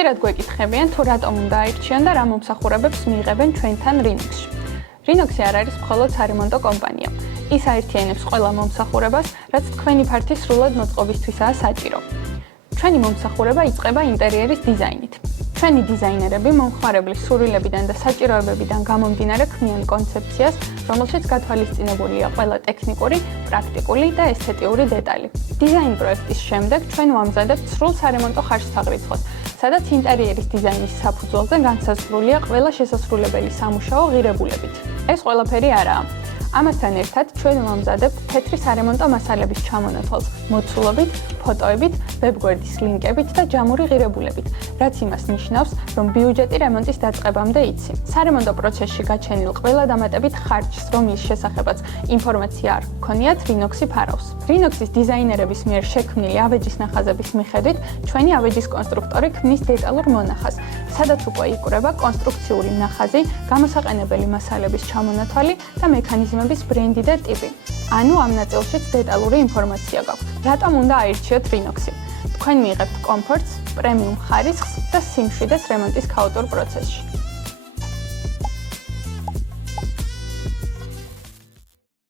ხშირად გვეკითხებიან, თუ რატომ უნდა აირჩიონ და რა მომსახურებებს მიიღებენ ჩვენთან Rinox-ში. Rinox-ი არ არის მხოლოდ სარემონტო კომპანია. ის აერთიანებს ყველა მომსახურებას, რაც თქვენი ფართის სრულად მოწყობისთვისაა საჭირო. ჩვენი მომსახურება იწყება ინტერიერის დიზაინით. ჩვენი დიზაინერები მომხმარებლის სურვილებიდან და საჭიროებებიდან გამომდინარე ქმნიან კონცეფციას, რომელშიც გათვალისწინებულია ყველა ტექნიკური, პრაქტიკული და ესთეტიური დეტალი. დიზაინ პროექტის შემდეგ ჩვენ ვამზადებთ სრულ სარემონტო ხარჯთაღრიცხვას, სადაც ინტერიერის დიზაინის საფუძველზე განსაზღვრულია ყველა შესასრულებელი სამუშაო ღირებულებით. ეს ყველაფერი არაა. ამასთან ერთად ჩვენ ვამზადებთ თეთრი სარემონტო მასალების ჩამონათვალს მოცულობით, ფოტოებით, ვებგვერდის ლინკებით და ჯამური ღირებულებით, რაც იმას ნიშნავს, რომ ბიუჯეტი რემონტის დაწყებამდე იცი. სარემონტო პროცესში გაჩენილ ყველა დამატებით ხარჯს, რომლის შესახებაც ინფორმაცია არ გქონიათ, Rinox-ი ფარავს. Rinox-ის დიზაინერების მიერ შექმნილი ავეჯის ნახაზების მიხედვით, ჩვენი ავეჯის კონსტრუქტორი ქმნის დეტალურ მონახაზს, სადაც უკვე იკვრება კონსტრუქციული ნახაზი, გამოსაყენებელი მასალების ჩამონათვალი და მექანიზმების ბრენდი და ტიპი. ანუ ამ ნაწილშიც დეტალური ინფორმაცია გაქვთ. რატომ უნდა აირჩიოთ Rinox-ი? თქვენ მიიღებთ კომფორტს, პრემიუმ ხარისხს და სიმშვიდეს რემონტის ქაოტურ პროცესში.